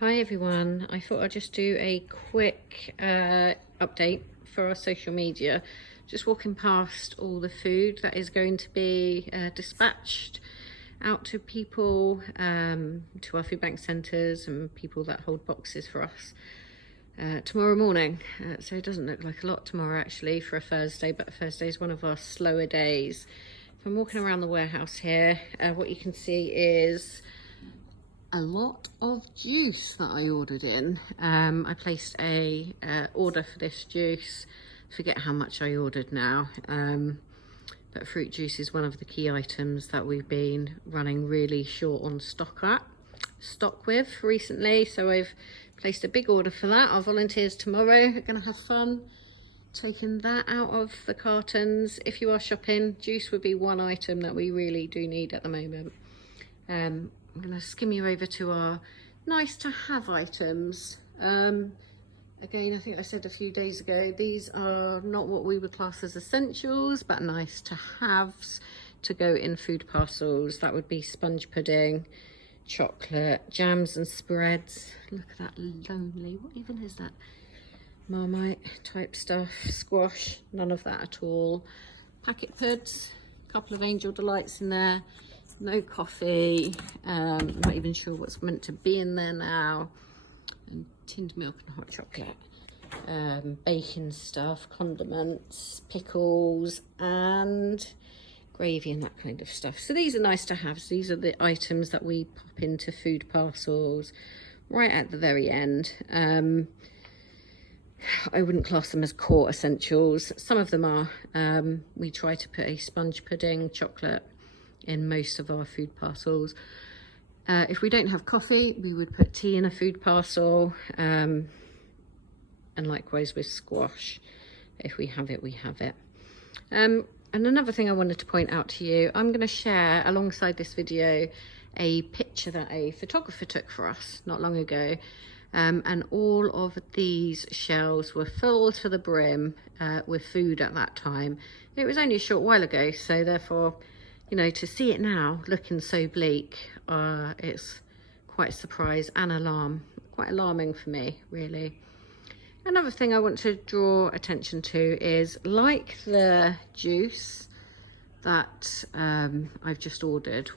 Hi everyone, I thought I'd just do a quick update for our social media. Just walking past all the food that is going to be dispatched out to people, to our food bank centres and people that hold boxes for us tomorrow morning. So it doesn't look like a lot tomorrow actually for a Thursday, but Thursday is one of our slower days. If I'm walking around the warehouse here, what you can see is a lot of juice that I ordered in. I placed a order for this juice. Forget how much I ordered now, but fruit juice is one of the key items that we've been running really short on stock with recently, so I've placed a big order for that. Our volunteers tomorrow are going to have fun taking that out of the cartons. If you are shopping, juice would be one item that we really do need at the moment. I'm going to skim you over to our nice to have items. Again, I think I said a few days ago, these are not what we would class as essentials, but nice to haves to go in food parcels. That would be sponge pudding, chocolate, jams and spreads. Look at that lonely, what even is that? Marmite type stuff, squash, none of that at all. Packet puds, a couple of Angel Delights in there. No coffee, I'm not even sure what's meant to be in there now, and tinned milk and hot chocolate, baking stuff, condiments, pickles and gravy and that kind of stuff. So these are nice to have. So these are the items that we pop into food parcels right at the very end. I wouldn't class them as core essentials. Some of them are. We try to put a sponge pudding, chocolate in most of our food parcels. If we don't have coffee, we would put tea in a food parcel, and likewise with squash. If we have it, we have it. And another thing I wanted to point out to you, I'm going to share alongside this video a picture that a photographer took for us not long ago, and all of these shelves were full to the brim with food at that time. It was only a short while ago, so therefore, you know, to see it now looking so bleak, it's quite a surprise and quite alarming for me, really. Another thing I want to draw attention to is, like the juice that I've just ordered,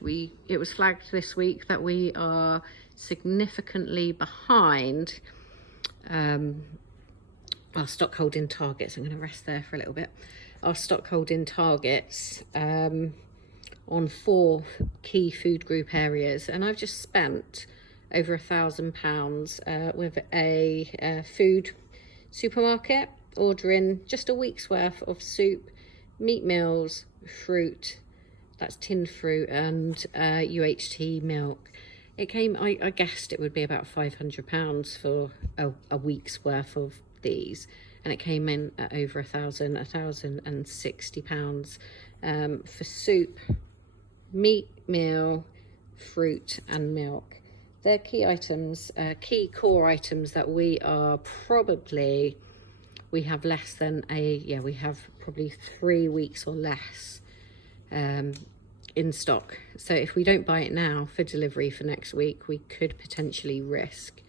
it was flagged this week that we are significantly behind our stock holding targets. I'm going to rest there for a little bit. Our stock holding targets on 4 key food group areas, and I've just spent over £1,000 with a food supermarket, ordering just a week's worth of soup, meat meals, fruit, that's tinned fruit, and UHT milk. It came, I guessed it would be about £500 for a week's worth of these, and it came in at over £1,060 for soup, meat, meal, fruit and milk. They're key items, key core items that we have less than we have probably 3 weeks or less in stock. So if we don't buy it now for delivery for next week, we could potentially risk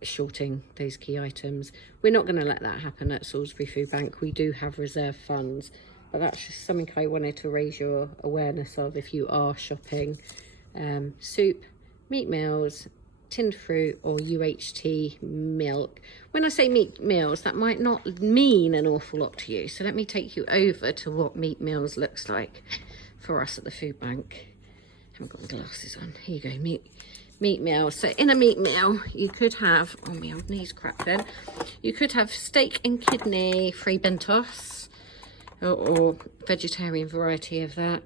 shorting those key items. We're not going to let that happen at Salisbury Food Bank. We do have reserve funds, but that's just something I wanted to raise your awareness of if you are shopping soup, meat meals, tinned fruit or UHT milk. When I say meat meals, that might not mean an awful lot to you, so let me take you over to what meat meals looks like for us at the food bank. I haven't got my glasses on. Here you go, meat meal. So in a meat meal, you could have, oh my old knees crack then, you could have steak and kidney free bentos, or vegetarian variety of that.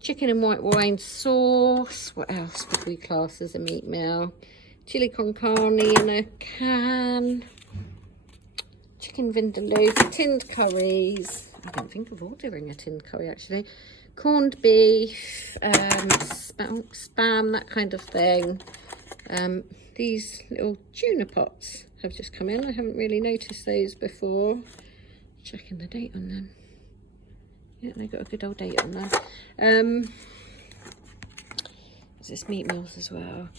Chicken and white wine sauce. What else would we class as a meat meal? Chili con carne in a can. Chicken vindaloo, tinned curries. I don't think of ordering a tinned curry actually. Corned beef, spam, that kind of thing. These little tuna pots have just come in. I haven't really noticed those before. Checking the date on them. Yeah, they got a good old date on them. Is this meat meals as well?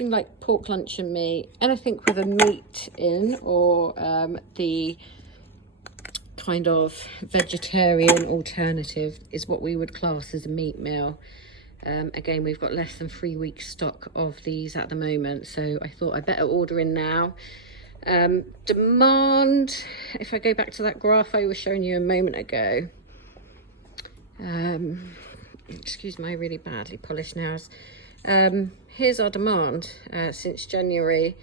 Something like pork luncheon meat, anything with a meat in, or the kind of vegetarian alternative is what we would class as a meat meal. Again, we've got less than 3 weeks stock of these at the moment, so I thought I better order in now. Demand, if I go back to that graph I was showing you a moment ago, excuse my really badly polished nails. Here's our demand since January.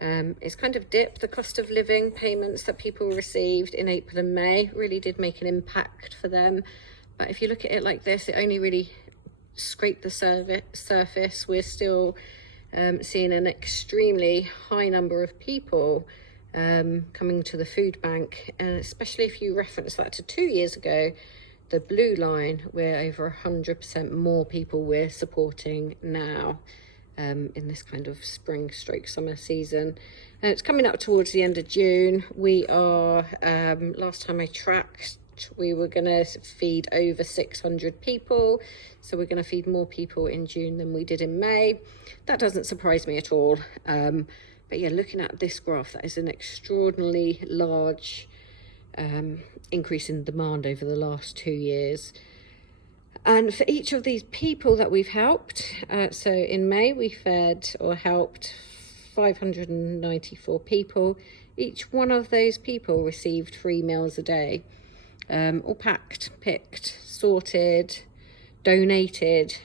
It's kind of dipped. The cost of living payments that people received in April and May really did make an impact for them. But if you look at it like this, it only really scraped the surface. We're still seeing an extremely high number of people coming to the food bank, and especially if you reference that to 2 years ago, the blue line, we're over 100% more people we're supporting now in this kind of spring stroke summer season. And it's coming up towards the end of June. We are, last time I tracked, we were going to feed over 600 people, so we're going to feed more people in June than we did in May. That doesn't surprise me at all, but yeah, looking at this graph, that is an extraordinarily large increase in demand over the last 2 years. And for each of these people that we've helped, so in May we fed or helped 594 people. Each one of those people received 3 meals a day, all packed, picked, sorted, donated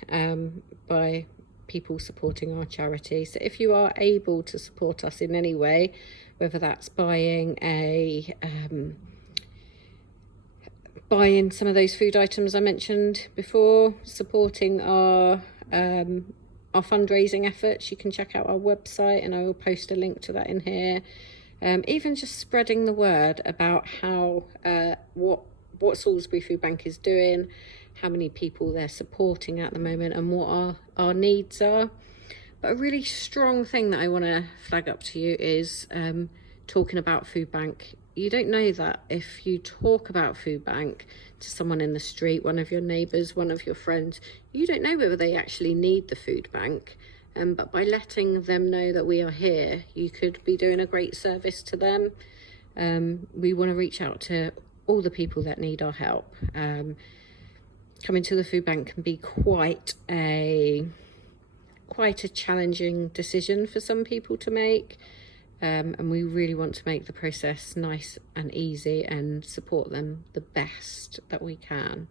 by people supporting our charity. So if you are able to support us in any way, whether that's buying some of those food items I mentioned before, supporting our fundraising efforts, you can check out our website and I will post a link to that in here. Even just spreading the word about how what Salisbury Food Bank is doing, how many people they're supporting at the moment, and what our needs are. But a really strong thing that I want to flag up to you is talking about food bank. You don't know that if you talk about food bank to someone in the street, one of your neighbours, one of your friends, you don't know whether they actually need the food bank. But by letting them know that we are here, you could be doing a great service to them. We want to reach out to all the people that need our help. Coming to the food bank can be quite a challenging decision for some people to make. And we really want to make the process nice and easy and support them the best that we can.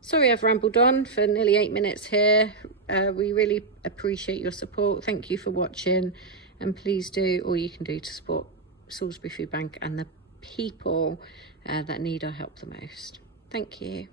Sorry I've rambled on for nearly 8 minutes here. We really appreciate your support. Thank you for watching, and please do all you can do to support Salisbury Food Bank and the people that need our help the most. Thank you.